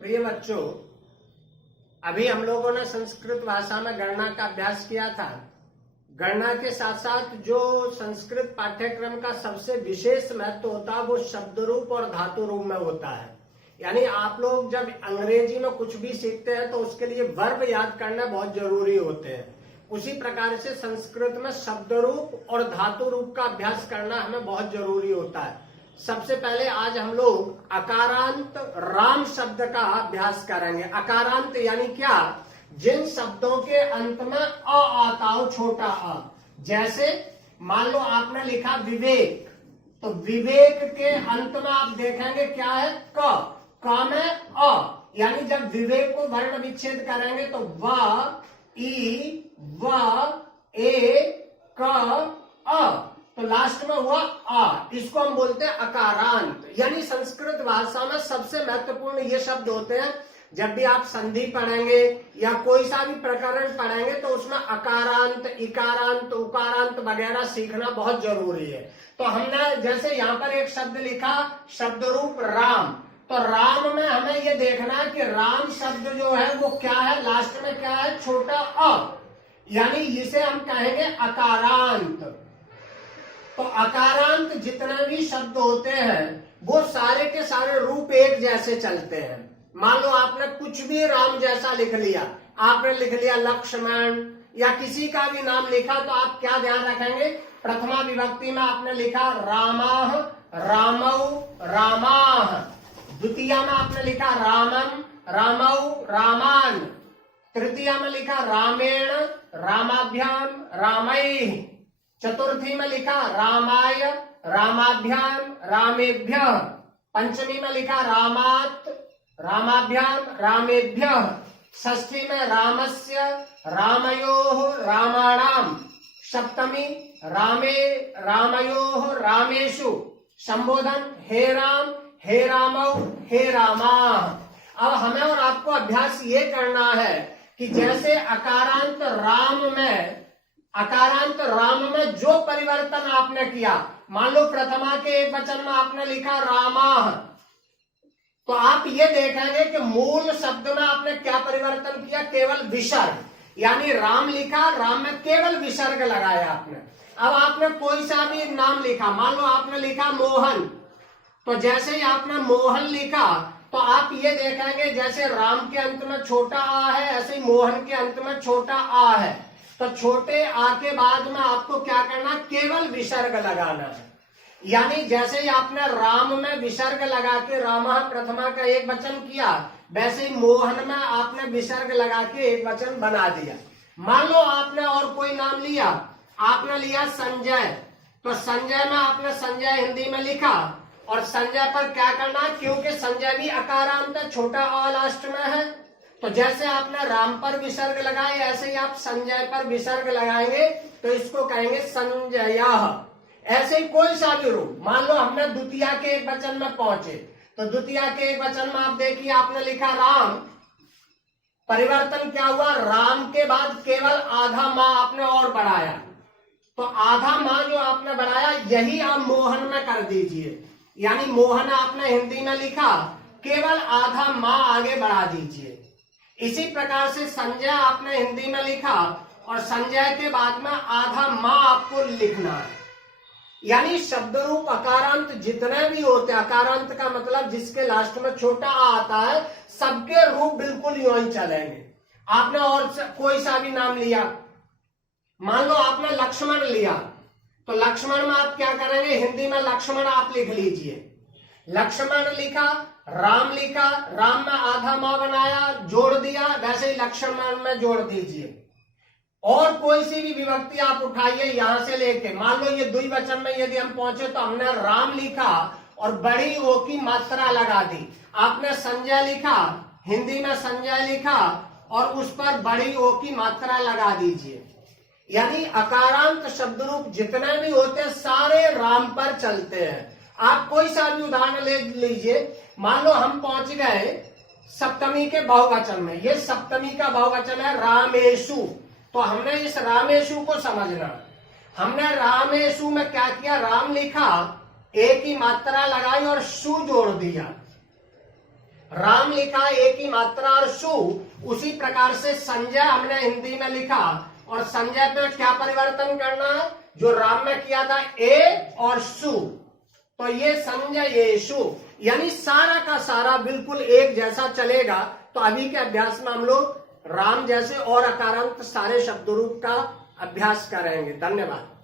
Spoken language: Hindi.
प्रिय बच्चों, अभी हम लोगों ने संस्कृत भाषा में गणना का अभ्यास किया था। गणना के साथ साथ जो संस्कृत पाठ्यक्रम का सबसे विशेष महत्व होता है वो शब्द रूप और धातु रूप में होता है। यानी आप लोग जब अंग्रेजी में कुछ भी सीखते हैं तो उसके लिए वर्ब याद करना बहुत जरूरी होते हैं। उसी प्रकार से संस्कृत में शब्द रूप और धातु रूप का अभ्यास करना हमें बहुत जरूरी होता है। सबसे पहले आज हम लोग अकारांत राम शब्द का अभ्यास करेंगे। अकारांत यानी क्या? जिन शब्दों के अंत में अ आता हो, छोटा अ। जैसे मान लो आपने लिखा विवेक, तो विवेक के अंत में आप देखेंगे क्या है? क में अ। यानी जब विवेक को वर्ण विच्छेद करेंगे तो व ई व ए क अ, तो लास्ट में हुआ आ। इसको हम बोलते हैं अकारांत। यानी संस्कृत भाषा में सबसे महत्वपूर्ण ये शब्द होते हैं। जब भी आप संधि पढ़ेंगे या कोई सा भी प्रकरण पढ़ेंगे तो उसमें अकारांत, इकारांत, उकारांत वगैरह सीखना बहुत जरूरी है। तो हमने जैसे यहाँ पर एक शब्द लिखा शब्द रूप राम, तो राम में हमें ये देखना है कि राम शब्द जो है वो क्या है? लास्ट में क्या है? छोटा अ। यानी इसे हम कहेंगे अकारांत। तो अकारांत जितने भी शब्द होते हैं वो सारे के सारे रूप एक जैसे चलते हैं। मान लो आपने कुछ भी राम जैसा लिख लिया, आपने लिख लिया लक्ष्मण या किसी का भी नाम लिखा, तो आप क्या ध्यान रखेंगे? प्रथमा विभक्ति में आपने लिखा रामाह, रामौ, रामाह। द्वितीया में आपने लिखा रामम, रामौ, रामान। तृतीया में लिखा रामेण, रामाभ्याम, रामैः। चतुर्थी में लिखा रामाय, रामाभ्याम, रामेभ्यः। पंचमी में लिखा रामात्, रामाभ्याम, रामेभ्यः। षष्ठी में रामस्य, रामयोः, रामाणाम। सप्तमी रामे, रामयोः, रामेषु। संबोधन हे राम, हे रामौ, हे रामाः। अब हमें और आपको अभ्यास ये करना है कि जैसे अकारांत राम में जो परिवर्तन आपने किया, मान लो प्रथमा के एक वचन में आपने लिखा रामाह, तो आप ये देखेंगे कि मूल शब्द में आपने क्या परिवर्तन किया? केवल विसर्ग। यानी राम लिखा, राम में केवल विसर्ग लगाया आपने। अब आपने कोई सा भी नाम लिखा, मान लो आपने लिखा मोहन, तो जैसे ही आपने मोहन लिखा तो आप ये देखेंगे जैसे राम के अंत में छोटा आ है, ऐसे ही मोहन के अंत में छोटा आ है। तो छोटे आ के बाद में आपको क्या करना? केवल विसर्ग लगाना है। यानी जैसे ही आपने राम में विसर्ग लगा के रामा प्रथमा का एक वचन किया, वैसे ही मोहन में आपने विसर्ग लगा के एक वचन बना दिया। मान लो आपने और कोई नाम लिया, आपने लिया संजय, तो संजय में आपने संजय हिंदी में लिखा और संजय पर क्या करना? क्योंकि संजय भी अकारांत है, छोटा अ लास्ट में है, तो जैसे आपने राम पर विसर्ग लगाए ऐसे ही आप संजय पर विसर्ग लगाएंगे तो इसको कहेंगे संजयः। ऐसे ही कोई सा भी रूप, मान लो हमने द्वितीया के एक वचन में पहुंचे, तो द्वितीया के एक वचन में आप देखिए आपने लिखा राम, परिवर्तन क्या हुआ? राम के बाद केवल आधा माँ आपने और बढ़ाया, तो आधा माँ जो आपने बढ़ाया यही आप मोहन में कर दीजिए। यानी मोहन आपने हिंदी में लिखा, केवल आधा माँ आगे बढ़ा दीजिए। इसी प्रकार से संजय आपने हिंदी में लिखा और संजय के बाद में आधा माँ आपको लिखना है। यानी शब्द रूप अकारांत जितने भी होते हैं, अकारांत का मतलब जिसके लास्ट में छोटा आ आता है, सबके रूप बिल्कुल यूं ही चलेंगे। आपने और कोई सा भी नाम लिया, मान लो आपने लक्ष्मण लिया, तो लक्ष्मण में आप क्या करेंगे? हिंदी में लक्ष्मण आप लिख लीजिए। लक्ष्मण लिखा, राम लिखा, राम में आधा माँ बनाया, जोड़ दिया, वैसे ही लक्ष्मण में जोड़ दीजिए। और कोई सी भी विभक्ति आप उठाइए यहां से लेके, मान लो ये द्विवचन में यदि हम पहुंचे तो हमने राम लिखा और बड़ी ओ की मात्रा लगा दी। आपने संजय लिखा, हिंदी में संजय लिखा और उस पर बड़ी ओ की मात्रा लगा दीजिए। यानी अकारांत शब्द रूप जितने भी होते हैं सारे राम पर चलते हैं। आप कोई सा भी उदाहरण ले लीजिए, मान लो हम पहुंच गए सप्तमी के बहुवचन में, ये सप्तमी का बहुवचन है रामेशु, तो हमने इस रामेशु को समझना। हमने रामेशु में क्या किया? राम लिखा, एक ही मात्रा लगाई और सु जोड़ दिया। राम लिखा एक ही मात्रा और सु, उसी प्रकार से संजय हमने हिंदी में लिखा, और संजय पे क्या परिवर्तन करना है, जो राम में किया था ए और सु, तो ये संजय येषु, यानी सारा का सारा बिल्कुल एक जैसा चलेगा। तो अभी के अभ्यास में हम लोग राम जैसे और अकारांत सारे शब्द रूप का अभ्यास करेंगे। धन्यवाद।